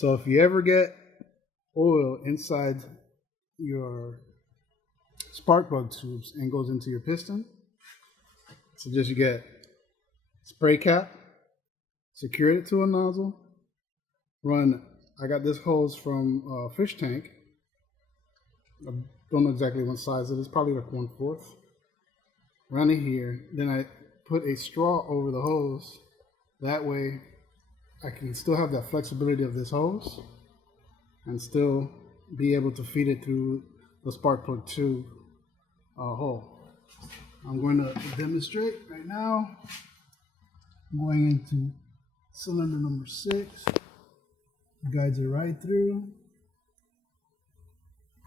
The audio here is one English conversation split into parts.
So if you ever get oil inside your spark plug tubes and goes into your piston, suggest you get spray cap, secure it to a nozzle, I got this hose from a fish tank. I don't know exactly what size it is, probably like 1/4. Run it here, then I put a straw over the hose. That way I can still have that flexibility of this hose and still be able to feed it through the spark plug tube hole. I'm going to demonstrate right now. I'm going into cylinder number 6. Guides it right through.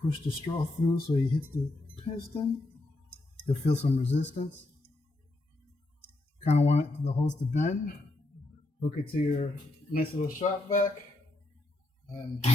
Push the straw through so he hits the piston. You'll feel some resistance. Kind of want the hose to bend. Hook it to your nice little shop vac. And bam.